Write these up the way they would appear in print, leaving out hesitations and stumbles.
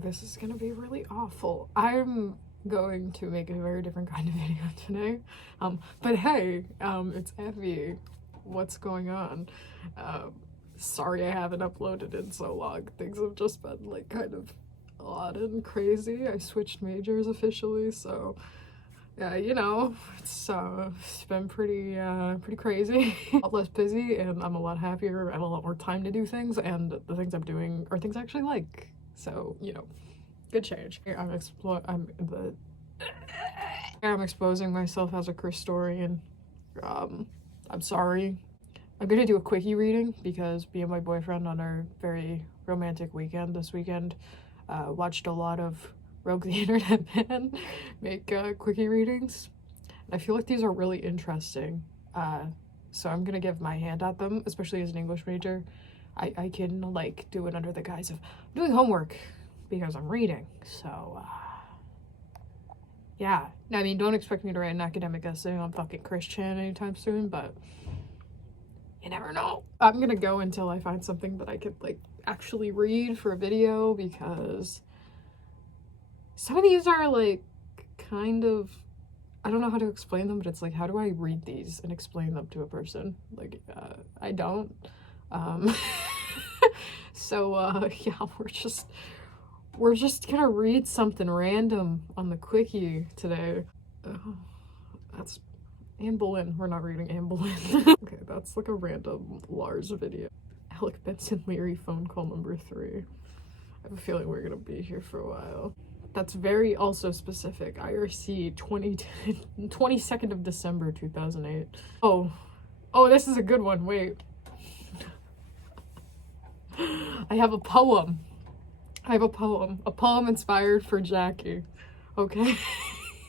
this is gonna be really awful. I'm going to make a very different kind of video today. But hey, it's Effie. What's going on? Sorry I haven't uploaded in so long. Things have just been like kind of odd and crazy. I switched majors officially, so yeah, you know, it's been pretty crazy. A lot less busy, and I'm a lot happier. I have a lot more time to do things, and the things I'm doing are things I actually like. So, you know, good change. I'm exposing myself as a Christorian. I'm sorry. I'm gonna do a quickie reading because me and my boyfriend on our very romantic weekend this weekend watched a lot of Rogue the Internet Man make quickie readings. I feel like these are really interesting. So I'm gonna give my hand at them, especially as an English major. I can like do it under the guise of doing homework because I'm reading. So yeah. I mean, don't expect me to write an academic essay on fucking Christian anytime soon, but you never know. I'm gonna go until I find something that I could like actually read for a video, because some of these are like kind of, I don't know how to explain them, but it's like, how do I read these and explain them to a person? Like, I don't. So yeah, we're just gonna read something random on the quickie today. That's Anne Boleyn. We're not reading Anne Boleyn. Okay, that's like a random Lars video. Alec Benson Leary phone call number 3. I have a feeling we're gonna be here for a while. That's very also specific. IRC 22nd of December 2008. Oh, this is a good one. Wait. I have a poem. A poem inspired for Jackie. Okay.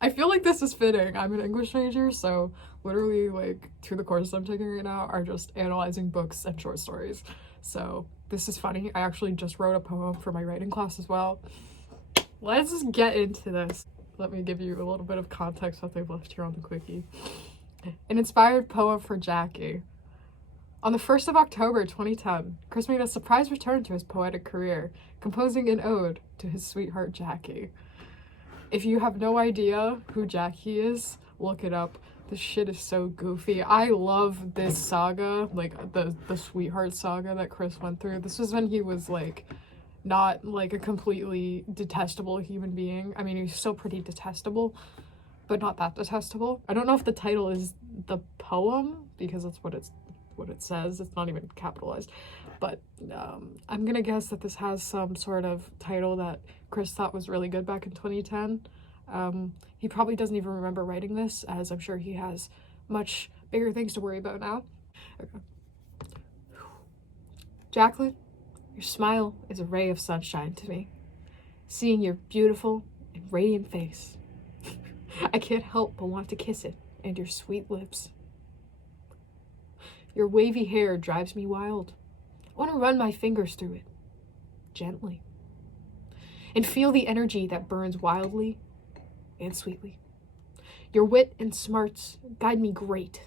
I feel like this is fitting. I'm an English major, so literally like 2 of the courses I'm taking right now are just analyzing books and short stories. So this is funny. I actually just wrote a poem for my writing class as well. Let's just get into this. Let me give you a little bit of context what they've left here on the quickie. An inspired poem for Jackie. On the 1st of October 2010, Chris made a surprise return to his poetic career, composing an ode to his sweetheart Jackie. If you have no idea who Jackie is, look it up. This shit is so goofy. I love this saga, like the sweetheart saga that Chris went through. This was when he was like not like a completely detestable human being. I mean, he's still pretty detestable, but not that detestable. I don't know if the title is the poem, because that's what it says. It's not even capitalized, but I'm gonna guess that this has some sort of title that Chris thought was really good back in 2010. He probably doesn't even remember writing this, as I'm sure he has much bigger things to worry about now. Okay. Jacqueline, your smile is a ray of sunshine to me. Seeing your beautiful and radiant face, I can't help but want to kiss it and your sweet lips. Your wavy hair drives me wild. I want to run my fingers through it, gently, and feel the energy that burns wildly and sweetly. Your wit and smarts guide me great,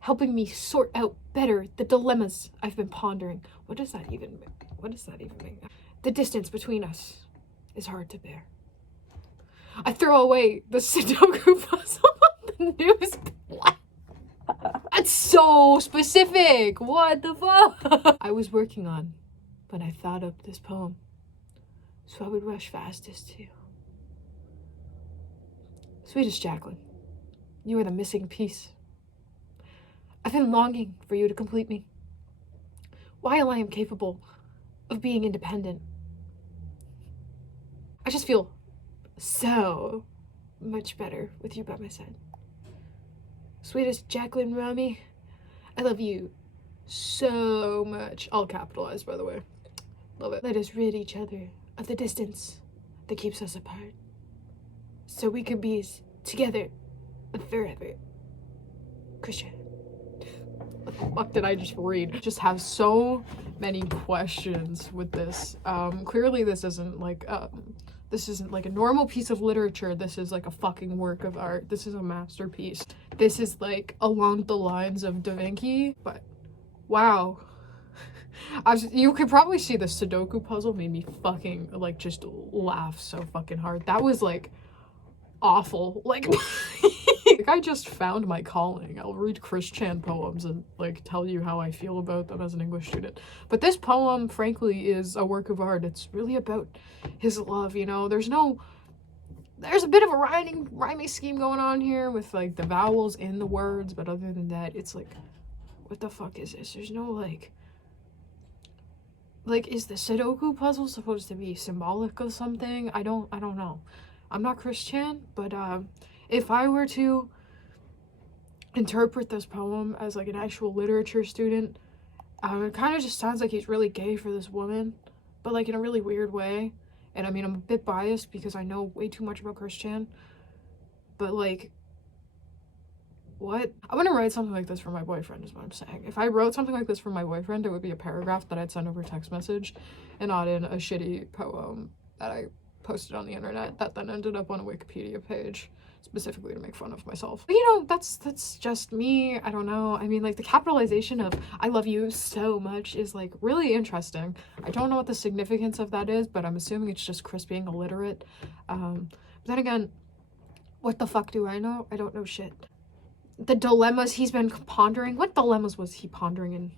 helping me sort out better the dilemmas I've been pondering. What does that even mean? The distance between us is hard to bear. I throw away the Sudoku puzzle on the news. What? That's so specific. What the fuck? I was working on when I thought up this poem, so I would rush fastest to you. Sweetest Jacqueline, you are the missing piece. I've been longing for you to complete me, while I am capable of being independent. I just feel so much better with you by my side. Sweetest Jacqueline Rami, I love you so much. All capitalized, by the way. Love it. Let us rid each other of the distance that keeps us apart, so we could be together forever. Christian. What the fuck did I just read? Just have so many questions with this. Clearly this isn't like a normal piece of literature. This is like a fucking work of art. This is a masterpiece. This is like along the lines of Da Vinci, but wow. You could probably see the Sudoku puzzle made me fucking, like, just laugh so fucking hard. That was, like, awful. Like, like, I just found my calling. I'll read Chris Chan poems and, like, tell you how I feel about them as an English student. But this poem, frankly, is a work of art. It's really about his love, you know? There's a bit of a rhyming scheme going on here with, like, the vowels in the words, but other than that, it's like, what the fuck is this? There's no, like, is the Sudoku puzzle supposed to be symbolic of something? I don't know. I'm not Chris Chan, but if I were to interpret this poem as, like, an actual literature student, it kind of just sounds like he's really gay for this woman, but, like, in a really weird way. And I mean, I'm a bit biased because I know way too much about Chris Chan, but, like, what? I'm gonna write something like this for my boyfriend is what I'm saying. If I wrote something like this for my boyfriend, it would be a paragraph that I'd send over text message and not in a shitty poem that I posted on the internet that then ended up on a Wikipedia page specifically to make fun of myself. But, you know, that's just me. I don't know. I mean, like, the capitalization of I love you so much is, like, really interesting. I don't know what the significance of that is, but I'm assuming it's just Chris being illiterate. But then again, what the fuck do I know? I don't know shit. The dilemmas he's been pondering. What dilemmas was he pondering in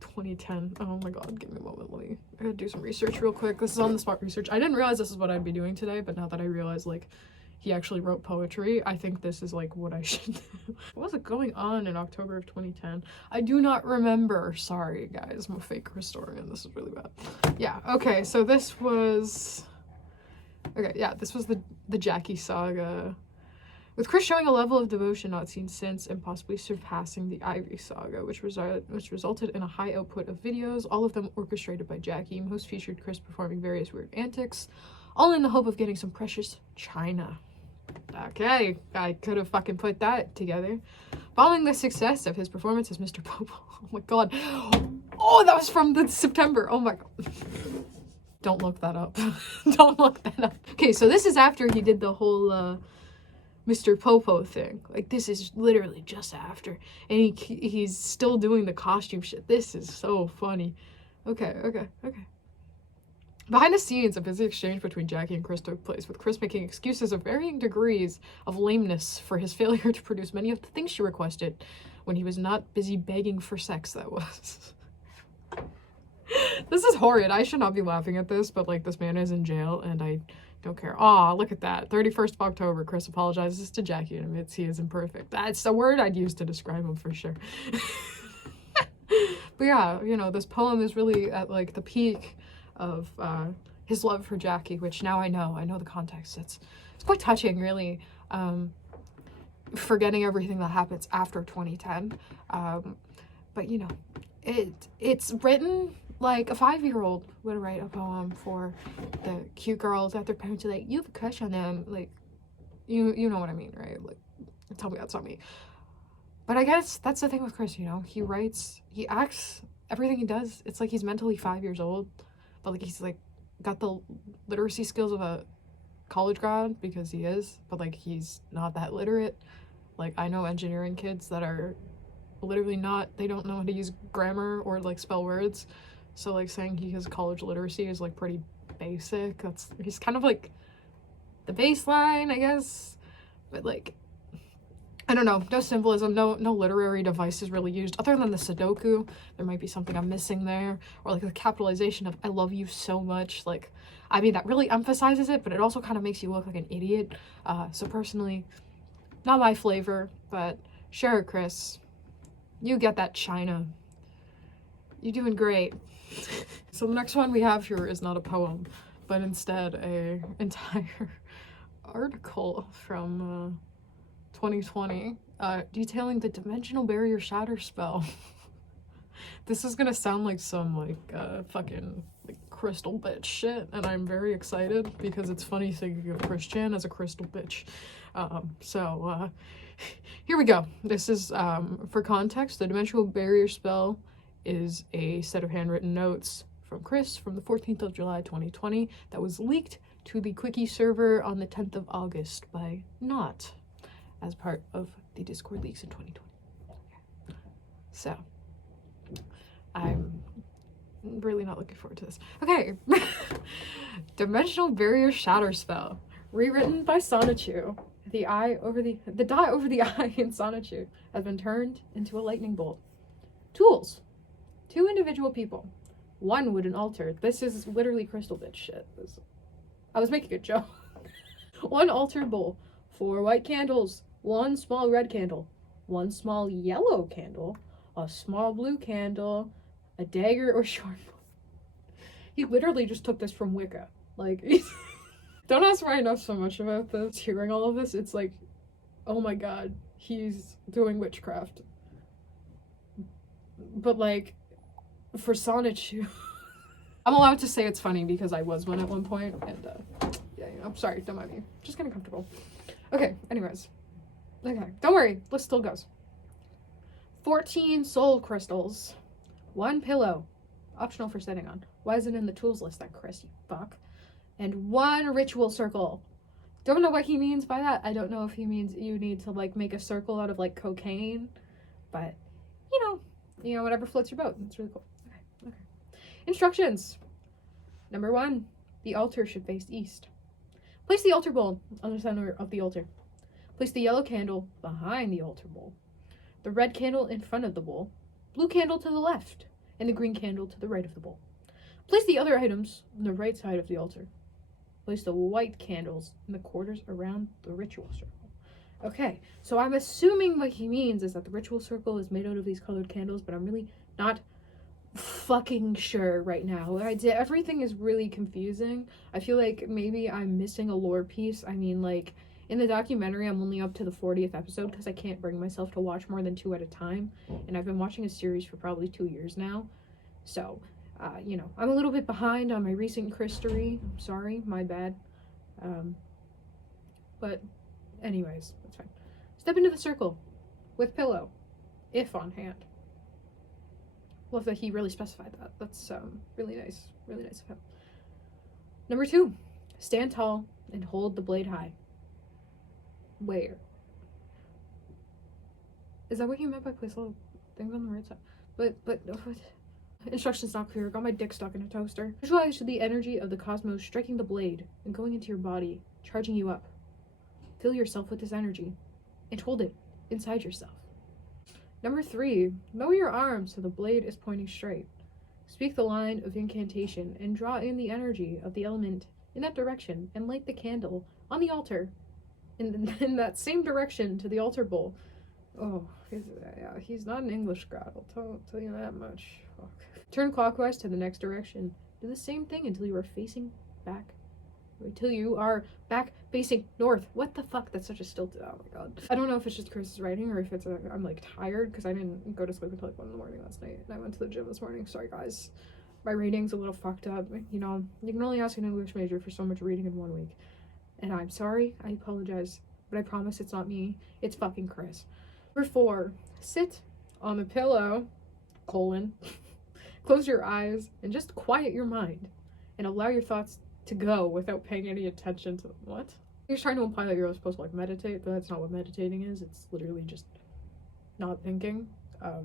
2010? Oh my god, give me a moment. I gotta do some research real quick. This is on the spot research. I didn't realize this is what I'd be doing today, but now that I realize, like, he actually wrote poetry, I think this is, like, what I should do. What was it going on in October of 2010? I do not remember. Sorry, guys. I'm a fake historian. This is really bad. Yeah, okay, so this was... Okay, yeah, this was the Jackie saga. With Chris showing a level of devotion not seen since and possibly surpassing the Ivy saga, which resulted in a high output of videos, all of them orchestrated by Jackie. Most featured Chris performing various weird antics, all in the hope of getting some precious china. Okay, I could have fucking put that together. Following the success of his performance as Mr. Popo. Oh my god. Oh, that was from the September. Oh my god. Don't look that up. Don't look that up. Okay, so this is after he did the whole Mr. Popo thing. Like, this is literally just after. And he's still doing the costume shit. This is so funny. Okay. Behind the scenes, a busy exchange between Jackie and Chris took place, with Chris making excuses of varying degrees of lameness for his failure to produce many of the things she requested when he was not busy begging for sex, that was. This is horrid. I should not be laughing at this, but, like, this man is in jail and I don't care. Aw, look at that. 31st of October, Chris apologizes to Jackie and admits he is imperfect. That's the word I'd use to describe him for sure. But yeah, you know, this poem is really at, like, the peak of his love for Jackie, which now I know the context. It's quite touching, really, forgetting everything that happens after 2010. But, you know, it's written like a 5-year-old would write a poem for the cute girls that their parents are like, you have a crush on them, like, you know what I mean, right? Like, tell me that's not me. But I guess that's the thing with Chris, you know, he acts, everything he does, it's like he's mentally 5 years old, but, like, he's, like, got the literacy skills of a college grad, because he is, but, like, he's not that literate. Like, I know engineering kids that are literally not, they don't know how to use grammar or, like, spell words, so, like, saying he has college literacy is, like, pretty basic. He's kind of, like, the baseline, I guess, but, like, I don't know, no symbolism, no literary devices really used, other than the Sudoku. There might be something I'm missing there, or, like, the capitalization of I love you so much. Like, I mean, that really emphasizes it, but it also kind of makes you look like an idiot. So personally, not my flavor, but sure, Chris, you get that china. You're doing great. So the next one we have here is not a poem, but instead a entire article from 2020 detailing the dimensional barrier shatter spell. This is gonna sound like some, like, fucking, like, crystal bitch shit, and I'm very excited because it's funny thinking of Chris Chan as a crystal bitch. Here we go. This is, for context, the dimensional barrier spell is a set of handwritten notes from Chris from the 14th of July 2020 that was leaked to the Quickie server on the 10th of August by Not, as part of the Discord leaks in 2020. So, I'm really not looking forward to this. Okay. Dimensional Barrier Shatter Spell. Rewritten by Sonichu. The die over the eye in Sonichu has been turned into a lightning bolt. Tools. 2 individual people. 1 wooden altar. This is literally Crystal Bitch shit. I was making a joke. 1 altar bowl. 4 white candles. 1 small red candle. 1 small yellow candle. A small blue candle. A dagger or short. He literally just took this from Wicca. Like, don't ask why I know so much about this. Hearing all of this, it's like, oh my god, he's doing witchcraft. But like, for Sonichu, I'm allowed to say it's funny because I was one at one point, and yeah, you know, I'm sorry, don't mind me. Just getting comfortable. Okay, anyways. Okay, don't worry, list still goes. 14 soul crystals. 1 pillow. Optional for sitting on. Why is it in the tools list then, Chris, you fuck? And 1 ritual circle. Don't know what he means by that. I don't know if he means you need to like make a circle out of like cocaine, but you know, whatever floats your boat. It's really cool. Okay. Instructions. Number 1, the altar should face east. Place the altar bowl on the center of the altar. Place the yellow candle behind the altar bowl. The red candle in front of the bowl. Blue candle to the left. And the green candle to the right of the bowl. Place the other items on the right side of the altar. Place the white candles in the quarters around the ritual circle. Okay, so I'm assuming what he means is that the ritual circle is made out of these colored candles, but I'm really not fucking sure right now. Everything is really confusing. I feel like maybe I'm missing a lore piece. I mean, like, in the documentary, I'm only up to the 40th episode because I can't bring myself to watch more than 2 at a time. And I've been watching a series for probably 2 years now. So, you know, I'm a little bit behind on my recent Christery. I'm sorry, my bad. But anyways, that's fine. Step into the circle with pillow, if on hand. Love that he really specified that. That's really nice. Really nice of him. Number 2, stand tall and hold the blade high. Where? Is that what you meant by place little things on the right side? But what? Instructions not clear. Got my dick stuck in a toaster. Visualize the energy of the cosmos striking the blade and going into your body, charging you up. Fill yourself with this energy and hold it inside yourself. Number 3, lower your arms so the blade is pointing straight. Speak the line of incantation and draw in the energy of the element in that direction and light the candle on the altar in that same direction to the altar bowl. Oh, he's not an English god, I'll tell you that much. Fuck. Turn clockwise to the next direction. Do the same thing until you are facing back. Until you are back facing north. What the fuck? That's such a stilted. Oh my god. I don't know if it's just Chris's writing or if it's I'm like tired because I didn't go to sleep until like 1 in the morning last night. And I went to the gym this morning. Sorry guys. My reading's a little fucked up. You know, you can only ask an English major for so much reading in 1 week. And I'm sorry. I apologize. But I promise it's not me. It's fucking Chris. Number 4, sit on the pillow, close your eyes, and just quiet your mind. And allow your thoughts to go without paying any attention to what? You're trying to imply that you're supposed to like meditate, but that's not what meditating is. It's literally just not thinking. I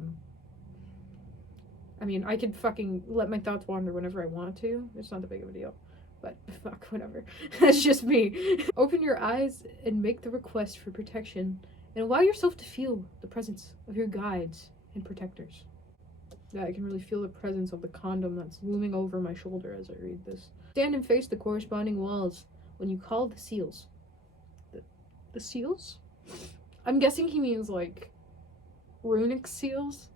mean, I could fucking let my thoughts wander whenever I want to. It's not that big of a deal. But fuck, whatever. That's just me. Open your eyes and make the request for protection and allow yourself to feel the presence of your guides and protectors. Yeah, I can really feel the presence of the condom that's looming over my shoulder as I read this. Stand and face the corresponding walls when you call the seals. The seals? I'm guessing he means like runic seals,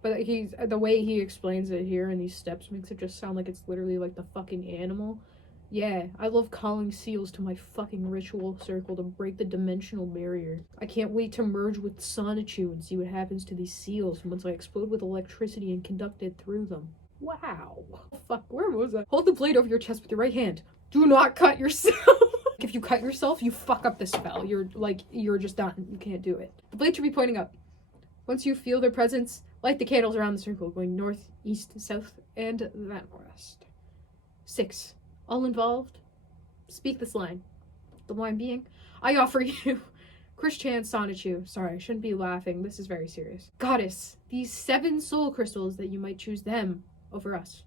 but the way he explains it here in these steps makes it just sound like it's literally like the fucking animal. Yeah, I love calling seals to my fucking ritual circle to break the dimensional barrier. I can't wait to merge with Sonichu and see what happens to these seals once I explode with electricity and conduct it through them. Wow. Fuck, where was I? Hold the blade over your chest with your right hand. Do not cut yourself. If you cut yourself, you fuck up the spell. You're just done. You can't do it. The blade should be pointing up. Once you feel their presence, light the candles around the circle, going north, east, south, and then west. 6. All involved, speak this line. The line being, I offer you, Christian Sonichu. Sorry, I shouldn't be laughing. This is very serious. Goddess, these 7 soul crystals that you might choose them over us.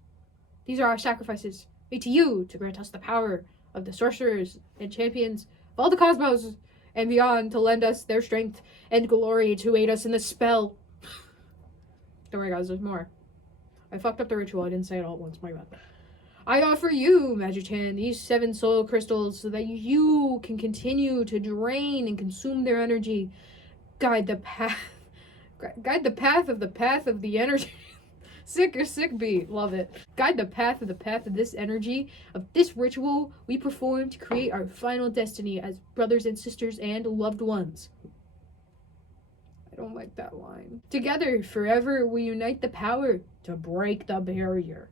These are our sacrifices made to you to grant us the power of the sorcerers and champions of all the cosmos and beyond, to lend us their strength and glory, to aid us in the spell. Don't worry, guys, there's more. I fucked up the ritual. I didn't say it all at once. My bad. I offer you, Magitan, these 7 soul crystals so that you can continue to drain and consume their energy. Guide the path of the energy. Sick beat. Love it. Guide the path of this energy, of this ritual we perform to create our final destiny as brothers and sisters and loved ones. I don't like that line. Together, forever, we unite the power to break the barrier.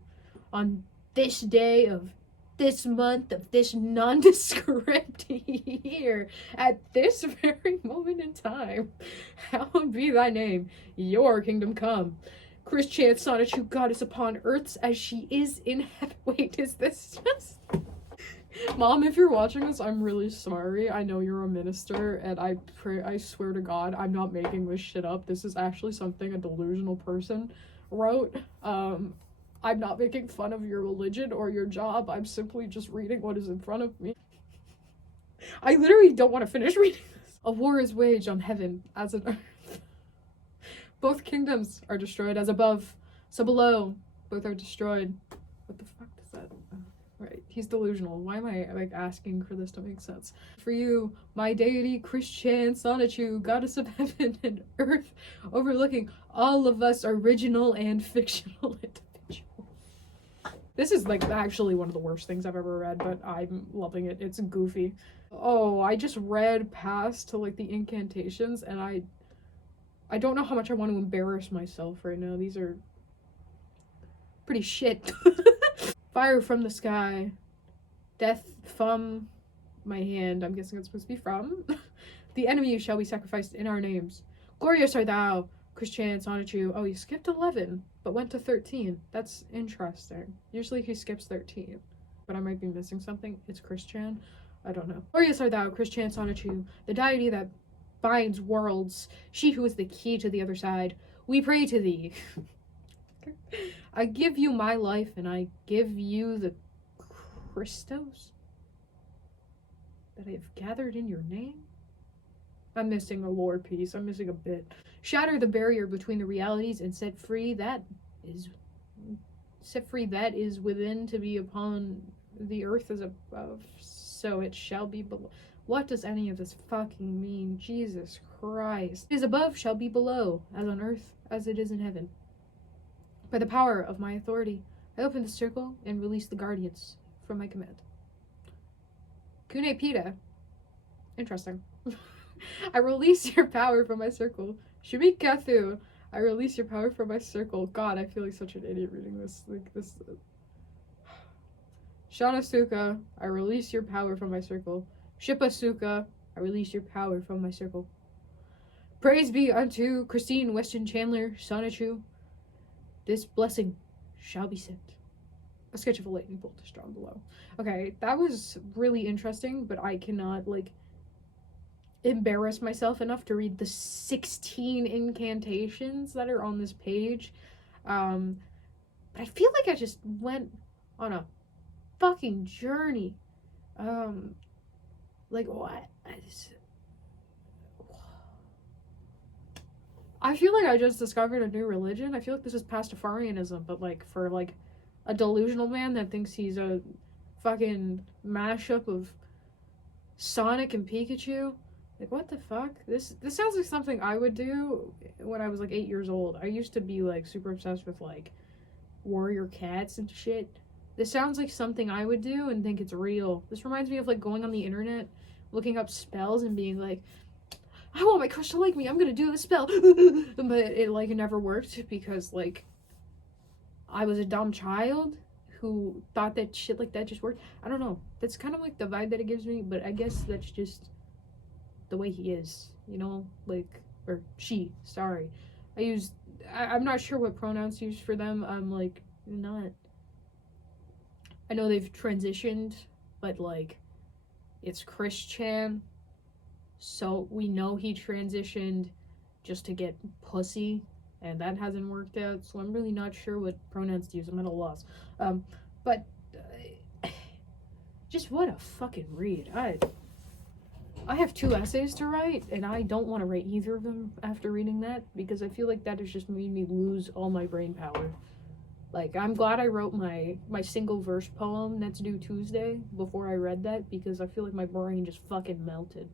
On this day of this month of this nondescript year, at this very moment in time, hallowed be thy name, your kingdom come. Chris Chance, Sonichu, goddess upon earths as she is in heaven. Wait, is this just... Mom, if you're watching this, I'm really sorry. I know you're a minister, and I swear to God, I'm not making this shit up. This is actually something a delusional person wrote. I'm not making fun of your religion or your job. I'm simply just reading what is in front of me. I literally don't want to finish reading this. A war is waged on heaven as on earth. Both kingdoms are destroyed as above, so below, both are destroyed. What the fuck does that... Right, he's delusional. Why am I, like, asking for this to make sense? For you, my deity, Christian Sonichu, goddess of heaven and earth, overlooking all of us original and fictional individuals. This is, like, actually one of the worst things I've ever read, but I'm loving it. It's goofy. Oh, I just read past to, like, the incantations, and I don't know how much I want to embarrass myself right now. These are pretty shit. Fire from the sky. Death from my hand. I'm guessing it's supposed to be from. The enemy shall be sacrificed in our names. Glorious art thou, Christian Sonichu. Oh, you skipped 11, but went to 13. That's interesting. Usually he skips 13, but I might be missing something. It's Christian. I don't know. Glorious art thou, Christian Sonichu, the deity that binds worlds, she who is the key to the other side. We pray to thee. I give you my life, and I give you the Christos that I have gathered in your name. I'm missing a lore piece. I'm missing a bit. Shatter the barrier between the realities and set free that is within to be upon the earth as above, so it shall be below. What does any of this fucking mean? Jesus Christ. It is above shall be below, as on earth as it is in heaven. By the power of my authority, I open the circle and release the guardians from my command. Kune Pita. Interesting. I release your power from my circle. Shubikathu. I release your power from my circle. God, I feel like such an idiot reading this. Like this. Shanasuka. I release your power from my circle. Shipasuka. I release your power from my circle. Praise be unto Christine Weston Chandler Sonichu. This blessing shall be sent. A sketch of a lightning bolt is drawn below. Okay, that was really interesting, but I cannot, like, embarrass myself enough to read the 16 incantations that are on this page. But I feel like I just went on a fucking journey. Like, what? I feel like I just discovered a new religion. I feel like this is Pastafarianism, but, like, for, like, a delusional man that thinks he's a fucking mashup of Sonic and Pikachu. Like, what the fuck? This sounds like something I would do when I was, like, 8 years old. I used to be, like, super obsessed with, like, warrior cats and shit. This sounds like something I would do and think it's real. This reminds me of, like, going on the internet, looking up spells and being like, I want my crush to like me, I'm gonna do the spell. But it, like, never worked because, like, I was a dumb child who thought that shit like that just worked. I don't know. That's kind of, like, the vibe that it gives me, but I guess that's just the way he is, you know? Like, or she, sorry. I'm not sure what pronouns used for them. I'm, like, not... I know they've transitioned, but, like, it's Christian. So we know he transitioned just to get pussy, and that hasn't worked out, so I'm really not sure what pronouns to use. I'm at a loss. But just what a fucking read. I have 2 essays to write, and I don't want to write either of them after reading that, because I feel like that has just made me lose all my brain power. Like, I'm glad I wrote my single verse poem that's due Tuesday before I read that, because I feel like my brain just fucking melted.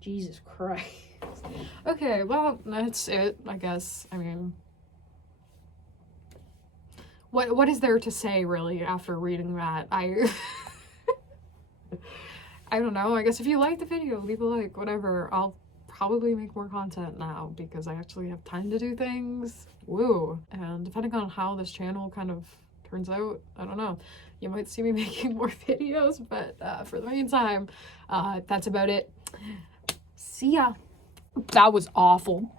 Jesus Christ. Okay, well, that's it, I guess. I mean, what is there to say, really, after reading that? I don't know. I guess if you like the video, leave a like, whatever. I'll probably make more content now because I actually have time to do things. Woo. And depending on how this channel kind of turns out, I don't know. You might see me making more videos, but for the meantime, that's about it. See ya. That was awful.